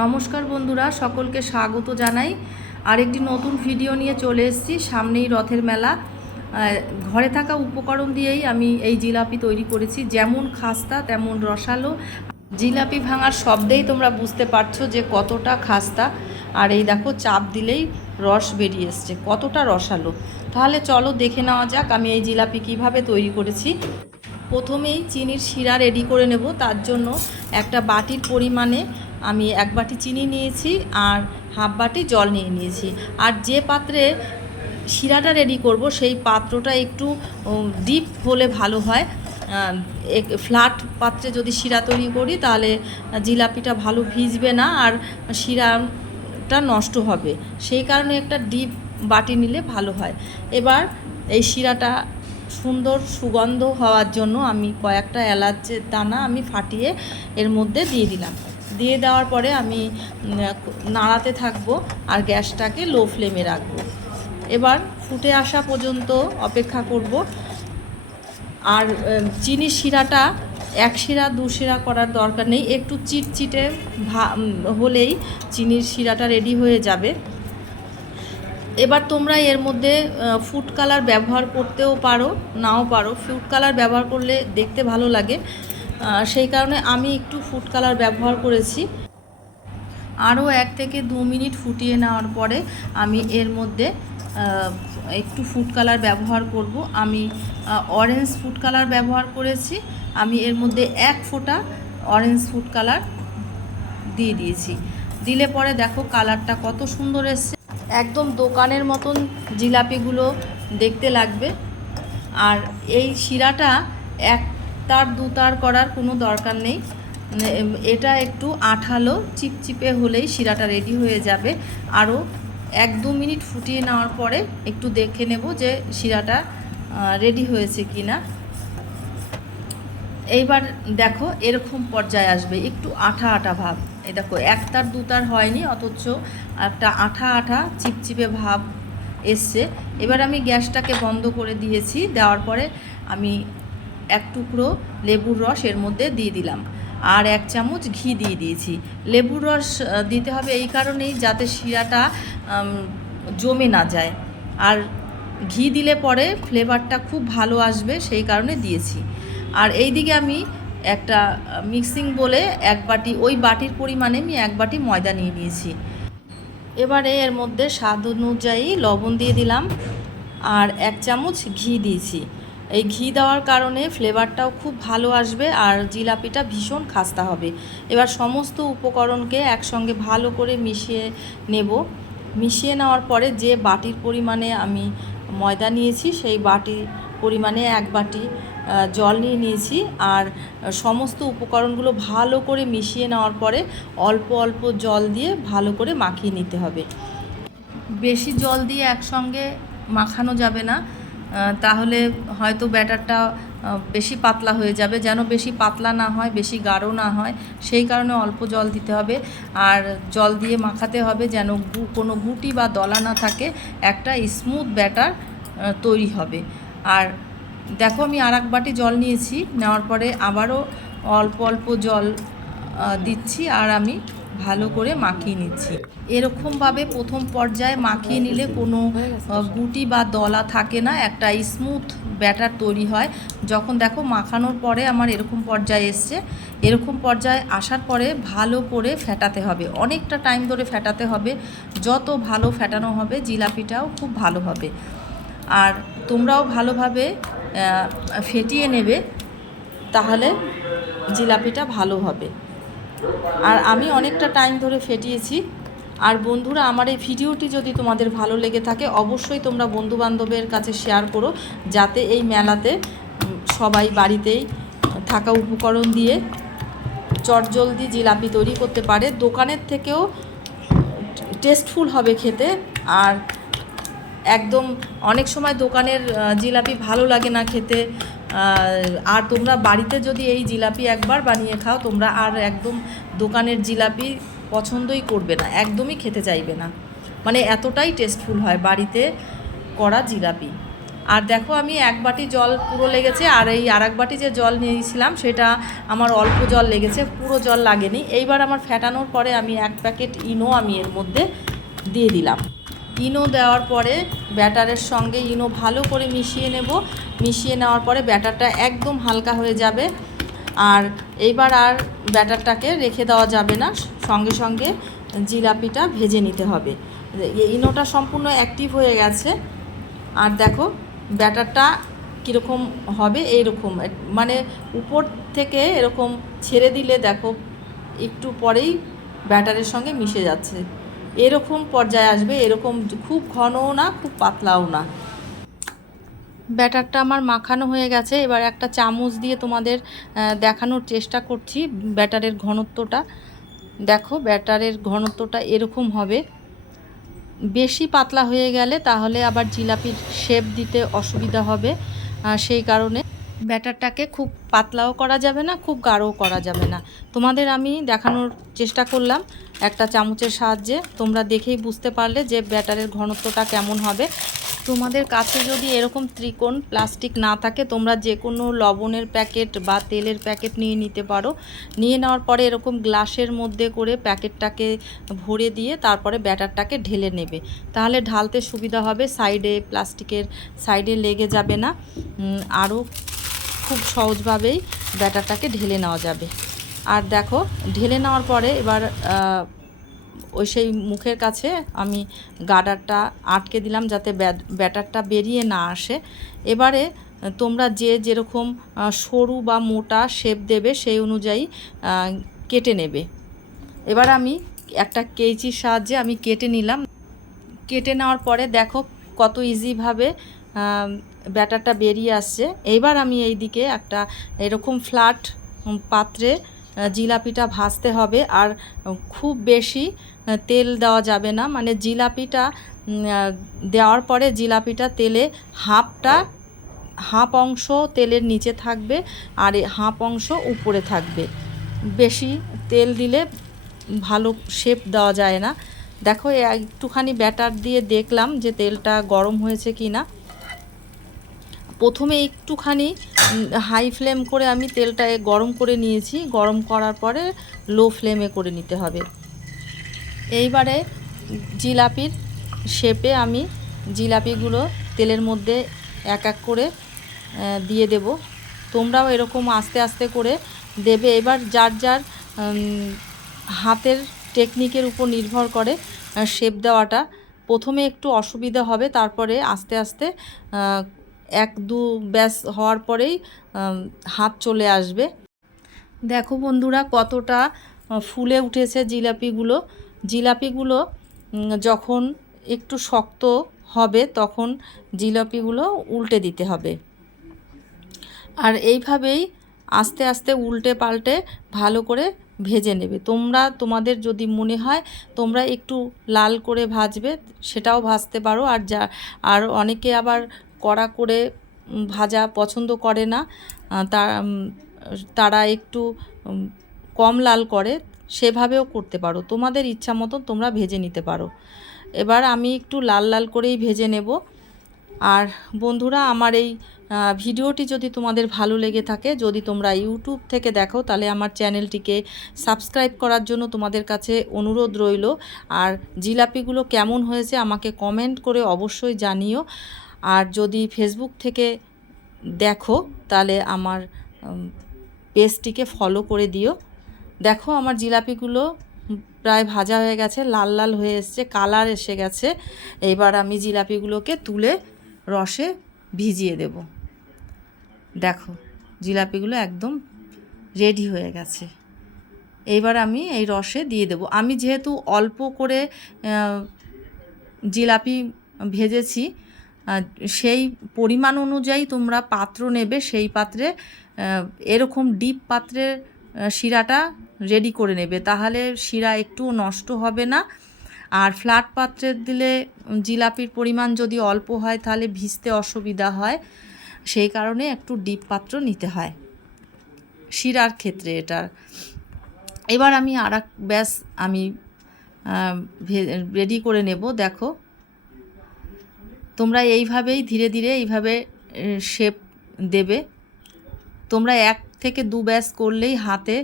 নমস্কার বন্ধুরা, সকলকে স্বাগত জানাই। আরেকটি নতুন ভিডিও নিয়ে চলে এসেছি। সামনেই রথের মেলা। ঘরে থাকা উপকরণ দিয়েই আমি এই জিলাপি তৈরি করেছি। যেমন খাস্তা তেমন রসালো। জিলাপি ভাঙার শব্দেই তোমরা বুঝতে পারছো যে কতটা খাস্তা। আর এই দেখো, চাপ দিলেই রস বেরিয়ে এসছে, কতটা রসালো। তাহলে চলো দেখে নেওয়া যাক আমি এই জিলাপি কিভাবে তৈরি করেছি। প্রথমেই চিনির শিরা রেডি করে নেব। তার জন্য একটা বাটির পরিমাণে আমি 1 বাটি চিনি নিয়েছি আর হাফ বাটি জল নিয়ে নিয়েছি। আর যে পাত্রে শিরাটা রেডি করব সেই পাত্রটা একটু ডিপ হলে ভালো হয়। ফ্ল্যাট পাত্রে যদি শিরা তৈরি করি তাহলে জিলাপিটা ভালো ভিজবে না আর শিরাটা নষ্ট হবে। সেই কারণে একটা ডিপ বাটি নিলে ভালো হয়। এবার এই শিরাটা সুন্দর সুগন্ধ হওয়ার জন্য আমি কয়েকটা এলাচের দানা আমি ফাটিয়ে এর মধ্যে দিয়ে দিলাম। দিয়ে দেওয়ার পরে আমি নাড়াতে থাকবো আর গ্যাসটাকে লো ফ্লেমে রাখবো। এবার ফুটে আসা পর্যন্ত অপেক্ষা করব। আর চিনির শিরাটা 1 শিরা 2 শিরা করার দরকার নেই, একটু চিটচিটে হলেই চিনির শিরাটা রেডি হয়ে যাবে। এবার তোমরা এর মধ্যে ফুড কালার ব্যবহার করতেও পারো, নাও পারো। ফুড কালার ব্যবহার করলে দেখতে ভালো লাগে, সেই কারণে আমি একটু ফুড কালার ব্যবহার করেছি। আরও 1 থেকে 2 মিনিট ফুটিয়ে নেওয়ার পরে আমি এর মধ্যে একটু ফুড কালার ব্যবহার করব। আমি অরেঞ্জ ফুড কালার ব্যবহার করেছি। আমি এর মধ্যে 1 ফোঁটা অরেঞ্জ ফুড কালার দিয়ে দিয়েছি। দিলে পরে দেখো কালারটা কত সুন্দর এসছে, একদম দোকানের মতন জিলাপিগুলো দেখতে লাগবে। আর এই শিরাটা 1 তার 2 তার করার কোনো দরকার নেই। এটা একটু আঠালো চিপচিপে হলেই শিরাটা রেডি হয়ে যাবে। আরও 1-2 মিনিট ফুটিয়ে নেওয়ার পরে একটু দেখে নেব যে শিরাটা রেডি হয়েছে কি না। এইবার দেখো এরকম পর্যায়ে আসবে, একটু আঠা আঠা ভাব। এই দেখো 1 তার 2 তার হয়নি, অথচ একটা আঠা আঠা চিপচিপে ভাব এসছে। এবার আমি গ্যাসটাকে বন্ধ করে দিয়েছি। দেওয়ার পরে আমি 1 টুকরো লেবুর রস এর মধ্যে দিয়ে দিলাম আর 1 চামচ ঘি দিয়ে দিয়েছি। লেবুর রস দিতে হবে এই কারণেই যাতে শিরাটা জমে না যায়, আর ঘি দিলে পরে ফ্লেভারটা খুব ভালো আসবে, সেই কারণে দিয়েছি। আর এই দিকে আমি একটা মিক্সিং বলে 1 বাটি, ওই বাটির পরিমাণে আমি 1 বাটি ময়দা নিয়ে নিয়েছি। এবারে এর মধ্যে স্বাদ অনুযায়ী লবণ দিয়ে দিলাম আর 1 চামচ ঘি দিয়েছি। এই ঘি দেওয়ার কারণে ফ্লেভারটাও খুব ভালো আসবে আর জিলাপিটা ভীষণ খাস্তা হবে। এবার সমস্ত উপকরণকে একসঙ্গে ভালো করে মিশিয়ে নেব। মিশিয়ে নেওয়ার পরে যে বাটির পরিমাণে আমি ময়দা নিয়েছি সেই বাটির পরিমাণে 1 বাটি জল নিয়ে নিয়েছি। আর সমস্ত উপকরণগুলো ভালো করে মিশিয়ে নেওয়ার পরে অল্প অল্প জল দিয়ে ভালো করে মাখিয়ে নিতে হবে। বেশি জল দিয়ে একসঙ্গে মাখানো যাবে না, তাহলে হয়তো ব্যাটারটা বেশি পাতলা হয়ে যাবে। যেন বেশি পাতলা না হয়, বেশি গাঢ় না হয়, সেই কারণে অল্প জল দিতে হবে। আর জল দিয়ে মাখাতে হবে যেন কোনো গুটি বা দলা না থাকে, একটা স্মুথ ব্যাটার তৈরি হবে। আর দেখো আমি আর 1 বাটি জল নিয়েছি, নেওয়ার পরে আবারও অল্প অল্প জল দিচ্ছি আর আমি ভালো করে মাখিয়ে নিচ্ছি। এরকমভাবে প্রথম পর্যায়ে মাখিয়ে নিলে কোনো গুটি বা দলা থাকে না, একটা স্মুথ ব্যাটার তৈরি হয়। যখন দেখো মাখানোর পরে আমার এরকম পর্যায়ে এসছে, এরকম পর্যায়ে আসার পরে ভালো করে ফেটাতে হবে, অনেকটা টাইম ধরে ফেটাতে হবে। যত ভালো ফেটানো হবে জিলাপিটাও খুব ভালো হবে। আর তোমরাও ভালোভাবে ফেটিয়ে নেবে, তাহলে জিলাপিটা ভালো হবে। আর আমি অনেকটা টাইম ধরে ফেটিয়েছি। আর বন্ধুরা, আমার এই ভিডিওটি যদি তোমাদের ভালো লেগে থাকে অবশ্যই তোমরা বন্ধুবান্ধবের কাছে শেয়ার করো, যাতে এই মেলাতে সবাই বাড়িতেই থাকা উপকরণ দিয়ে চটজলদি জিলাপি তৈরি করতে পারে। দোকানের থেকেও টেস্টফুল হবে খেতে। আর একদম অনেক সময় দোকানের জিলাপি ভালো লাগে না খেতে, আর তোমরা বাড়িতে যদি এই জিলাপি একবার বানিয়ে খাও তোমরা আর একদম দোকানের জিলাপি পছন্দই করবে না, একদমই খেতে চাইবে না। মানে এতটাই টেস্টফুল হয় বাড়িতে করা জিলাপি। আর দেখো আমি 1 বাটি জল পুরো লেগেছে, আর এই আরেক বাটি যে জল নিয়েছিলাম সেটা আমার অল্প জল লেগেছে, পুরো জল লাগেনি। এইবার আমার ফেটানোর পরে আমি 1 প্যাকেট ইনো আমি এর মধ্যে দিয়ে দিলাম। ইনো দেওয়ার পরে ব্যাটারের সঙ্গে ইনো ভালো করে মিশিয়ে নেব। মিশিয়ে নেওয়ার পরে ব্যাটারটা একদম হালকা হয়ে যাবে। আর এইবার আর ব্যাটারটাকে রেখে দেওয়া যাবে না, সঙ্গে সঙ্গে জিলাপিটা ভেজে নিতে হবে। ইনোটা সম্পূর্ণ অ্যাক্টিভ হয়ে গেছে। আর দেখো ব্যাটারটা কীরকম হবে, এইরকম মানে উপর থেকে এরকম ছেড়ে দিলে দেখো একটু পরেই ব্যাটারের সঙ্গে মিশে যাচ্ছে, এরকম পর্যায়ে আসবে। এরকম খুব ঘনও না, খুব পাতলাও না। ব্যাটারটা আমার মাখানো হয়ে গেছে। এবার একটা চামচ দিয়ে তোমাদের দেখানোর চেষ্টা করছি ব্যাটারের ঘনত্বটা। দেখো ব্যাটারের ঘনত্বটা এরকম হবে। বেশি পাতলা হয়ে গেলে তাহলে আবার জিলাপির শেপ দিতে অসুবিধা হবে, সেই কারণে ব্যাটারটাকে খুব পাতলাও করা যাবে না, খুব গাঢ়ও করা যাবে না। তোমাদের আমি দেখানোর চেষ্টা করলাম একটা চামচের সাহায্যে, তোমরা দেখেই বুঝতে পারলে যে ব্যাটারের ঘনত্বটা কেমন হবে। তোমাদের কাছে যদি এরকম ত্রিকোণ প্লাস্টিক না থাকে, তোমরা যে কোনো লবণের প্যাকেট বা তেলের প্যাকেট নিয়ে নিতে পারো। নিয়ে নেওয়ার পরে এরকম গ্লাসের মধ্যে করে প্যাকেটটাকে ভরে দিয়ে তারপরে ব্যাটারটাকে ঢেলে নেবে, তাহলে ঢালতে সুবিধা হবে, সাইডে প্লাস্টিকের সাইডে লেগে যাবে না, আরও খুব সহজভাবেই ব্যাটারটাকে ঢেলে নেওয়া যাবে। আর দেখো ঢেলে নেওয়ার পরে এবার ওই সেই মুখের কাছে আমি গার্ডারটা আটকে দিলাম যাতে ব্যাটারটা বেরিয়ে না আসে। এবারে তোমরা যেরকম সরু বা মোটা শেপ দেবে সেই অনুযায়ী কেটে নেবে। এবার আমি একটা কেচির সাহায্যে আমি কেটে নিলাম। কেটে নেওয়ার পরে দেখো কত ইজিভাবে ব্যাটারটা বেরিয়ে আসছে। এইবার আমি এই দিকে একটা এরকম ফ্ল্যাট পাত্রে জিলাপিটা ভাজতে হবে। আর খুব বেশি তেল দেওয়া যাবে না, মানে জিলাপিটা দেওয়ার পরে জিলাপিটা তেলে হাফ অংশ তেলের নিচে থাকবে আর হাফ অংশ উপরে থাকবে। বেশি তেল দিলে ভালো শেপ দেওয়া যায় না। দেখো একটুখানি ব্যাটার দিয়ে দেখলাম যে তেলটা গরম হয়েছে কি না। প্রথমে একটুখানি হাই ফ্লেম করে আমি তেলটা গরম করে নিয়েছি, গরম করার পরে লো ফ্লেমে করে নিতে হবে। এইবারে জিলাপির শেপে আমি জিলাপিগুলো তেলের মধ্যে এক এক করে দিয়ে দেব। তোমরাও এরকম আস্তে আস্তে করে দেবে। এবার যার যার হাতের টেকনিকের উপর নির্ভর করে শেপ দেওয়াটা। প্রথমে একটু অসুবিধা হবে, তারপরে আস্তে আস্তে 1-2 ব্যাস হওয়ার পরেই হাত চলে আসবে। দেখো বন্ধুরা কতটা ফুলে উঠেছে জিলাপিগুলো যখন একটু শক্ত হবে তখন জিলাপিগুলো উল্টে দিতে হবে। আর এইভাবেই আস্তে আস্তে উল্টে পাল্টে ভালো করে ভেজে নেবে। তোমাদের যদি মনে হয় তোমরা একটু লাল করে ভাজবে, সেটাও ভাজতে পারো। আর অনেকে আবার কড়া করে ভাজা পছন্দ করে না, তারা একটু কম লাল করে, সেভাবেও করতে পারো। তোমাদের ইচ্ছা মতো তোমরা ভেজে নিতে পারো। এবার আমি একটু লাল লাল করেই ভেজে নেব। আর বন্ধুরা আমার এই ভিডিওটি যদি তোমাদের ভালো লেগে থাকে, যদি তোমরা ইউটিউব থেকে দেখো, তাহলে আমার চ্যানেলটিকে সাবস্ক্রাইব করার জন্য তোমাদের কাছে অনুরোধ রইল। আর জিলাপিগুলো কেমন হয়েছে আমাকে কমেন্ট করে অবশ্যই জানিও। আর যদি ফেসবুক থেকে দেখো তাহলে আমার পেজটিকে ফলো করে দিও। দেখো আমার জিলাপিগুলো প্রায় ভাজা হয়ে গেছে, লাল লাল হয়ে এসছে, কালার এসে গেছে। এইবার আমি জিলাপিগুলোকে তুলে রসে ভিজিয়ে দেব। দেখো জিলাপিগুলো একদম রেডি হয়ে গেছে। এইবার আমি এই রসে দিয়ে দেব। আমি যেহেতু অল্প করে জিলাপি ভেজেছি, সেই পরিমাণ অনুযায়ী তোমরা পাত্র নেবে, সেই পাত্রে এরকম ডিপ পাত্রে শিরাটা রেডি করে নেবে, তাহলে শিরা একটু নষ্ট হবে না। আর ফ্ল্যাট পাত্রে দিলে জিলাপির পরিমাণ যদি অল্প হয় তাহলে ভিজতে অসুবিধা হয়, সেই কারণে একটু ডিপ পাত্র নিতে হয় শিরার ক্ষেত্রে এটার। এবার আমি আরেক ব্যাস আমি রেডি করে নেব। দেখো তোমরা এইভাবেই ধীরে ধীরে এইভাবে শেপ দেবে। তোমরা 1 থেকে 2 ব্যাচ করলেই হাতে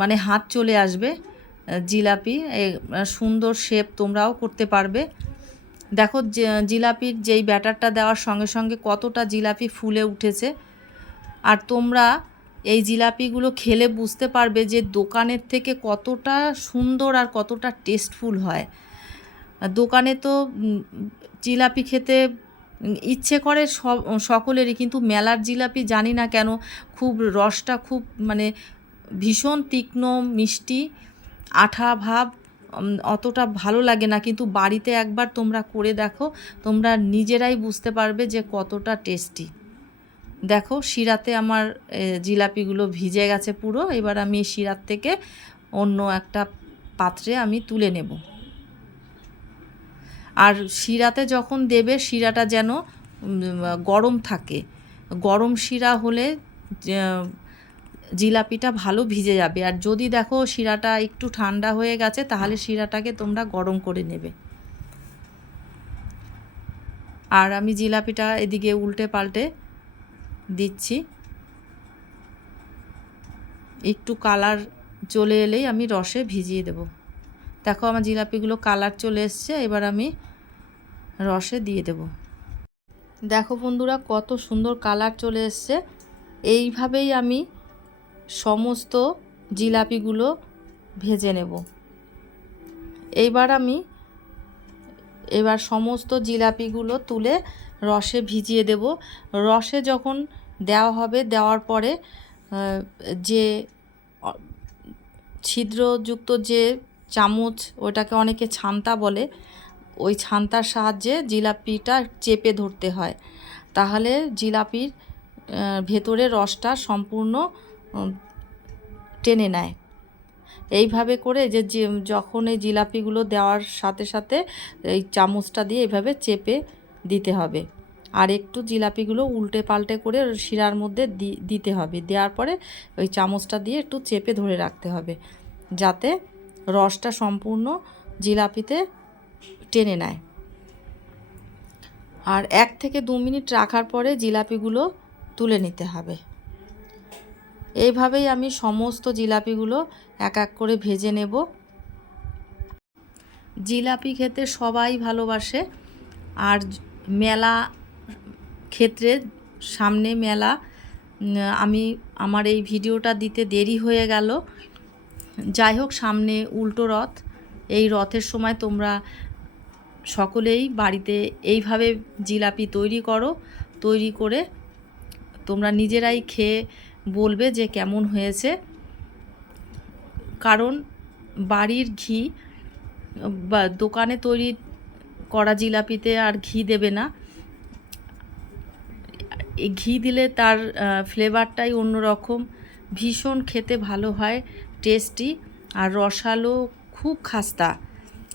মানে হাত চলে আসবে জিলাপি, সুন্দর শেপ তোমরাও করতে পারবে। দেখো জিলাপির যেই ব্যাটারটা দেওয়ার সঙ্গে সঙ্গে কতটা জিলাপি ফুলে উঠেছে। আর তোমরা এই জিলাপিগুলো খেলে বুঝতে পারবে যে দোকানের থেকে কতটা সুন্দর আর কতটা টেস্টফুল হয়। দোকানে তো জিলাপি খেতে ইচ্ছে করে সকলেরই, কিন্তু মেলার জিলাপি জানি না কেন খুব রসটা খুব মানে ভীষণ তীক্ষ্ণ, মিষ্টি, আঠা ভাব, অতটা ভালো লাগে না। কিন্তু বাড়িতে একবার তোমরা করে দেখো, তোমরা নিজেরাই বুঝতে পারবে যে কতটা টেস্টি। দেখো শিরাতে আমার জিলাপিগুলো ভিজে গেছে পুরো। এবার আমি শিরার থেকে অন্য একটা পাত্রে আমি তুলে নেব। আর শিরাতে যখন দেবে শিরাটা যেন গরম থাকে, গরম শিরা হলে জিলাপিটা ভালো ভিজে যাবে। আর যদি দেখো শিরাটা একটু ঠান্ডা হয়ে গেছে তাহলে শিরাটাকে তোমরা গরম করে নেবে। আর আমি জিলাপিটা এদিকে উল্টে পাল্টে দিচ্ছি। একটু কালার চলে এলেই আমি রসে ভিজিয়ে দেব। দেখো আমার জিলাপিগুলো কালার চলে এসছে, এবার আমি রসে দিয়ে দেব। দেখো বন্ধুরা কত সুন্দর কালার চলে এসছে। এইভাবেই আমি সমস্ত জিলাপিগুলো ভেজে নেব। এবার সমস্ত জিলাপিগুলো তুলে রসে ভিজিয়ে দেব। রসে যখন দেওয়া হবে, দেওয়ার পরে যে ছিদ্রযুক্ত যে চামচ, ওটাকে অনেকে ছান্তা বলে, ওই ছান্তার সাহায্যে জিলাপিটা চেপে ধরতে হয়, তাহলে জিলাপির ভেতরে রসটা সম্পূর্ণ টেনে নেয়। এইভাবে করে যখন এই জিলাপিগুলো দেওয়ার সাথে সাথে এই চামচটা দিয়ে এইভাবে চেপে দিতে হবে। আর একটু জিলাপিগুলো উল্টে পাল্টে করে শিরার মধ্যে দিতে হবে। দেওয়ার পরে ওই চামচটা দিয়ে একটু চেপে ধরে রাখতে হবে, যাতে রসটা সম্পূর্ণ জিলাপিতে টেনে নেয়। আর 1 থেকে 2 মিনিট রাখার পরে জিলাপিগুলো তুলে নিতে হবে। এইভাবেই আমি সমস্ত জিলাপিগুলো এক এক করে ভেজে নেব। জিলাপি খেতে সবাই ভালোবাসে। আর মেলা ক্ষেত্রে সামনে মেলা, আমার এই ভিডিওটা দিতে দেরি হয়ে গেল। যাই হোক, সামনে উল্টো রথ। এই রথের সময় তোমরা সকলেই বাড়িতে এইভাবে জিলাপি তৈরি করো। তৈরি করে তোমরা নিজেরাই খেয়ে বলবে যে কেমন হয়েছে। কারণ বাড়ির ঘি বা দোকানে তৈরি করা জিলাপিতে আর ঘি দেবে না। এই ঘি দিলে তার ফ্লেভারটাই অন্যরকম, ভীষণ খেতে ভালো হয়, টেস্টি আর রসালো, খুব খাস্তা।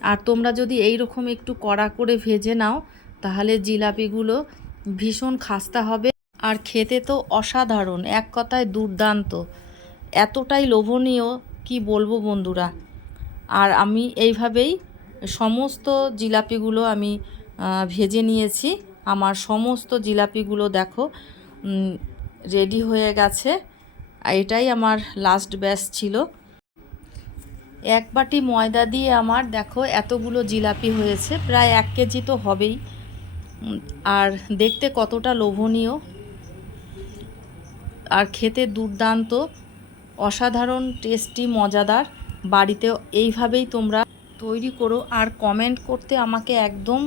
আর তোমরা যদি এই রকম একটু কড়া করে ভেজে নাও তাহলে জিলাপিগুলো ভীষণ খাস্তা হবে আর খেতে তো অসাধারণ, এক কথায় দুর্দান্ত, এতটাই লোভনীয় কি বলবো বন্ধুরা। আর আমি এইভাবেই সমস্ত জিলাপিগুলো আমি ভেজে নিয়েছি। আমার সমস্ত জিলাপিগুলো দেখো রেডি হয়ে গেছে। এটাই আমার লাস্ট ব্যাচ ছিল। 1 বাটি ময়দা দিয়ে আমার দেখো এতগুলো জিলাপি হয়েছে, প্রায় 1 কেজি তো হবেই। আর দেখতে কতটা লোভনীয় আর খেতে দুর্দান্ত, অসাধারণ টেস্টি, মজাদার। বাড়িতেও এইভাবেই তোমরা তৈরি করো। আর কমেন্ট করতে আমাকে একদম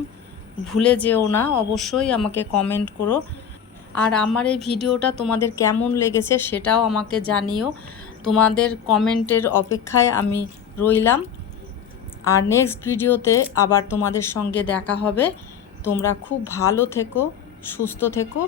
ভুলে যেও না, অবশ্যই আমাকে কমেন্ট করো। আর আমার এই ভিডিওটা তোমাদের কেমন লেগেছে সেটাও আমাকে জানিও। তোমাদের কমেন্টের অপেক্ষায় আমি রইলাম। আর নেক্সট ভিডিওতে আবার তোমাদের সঙ্গে দেখা হবে। তোমরা খুব ভালো থেকো, সুস্থ থেকো।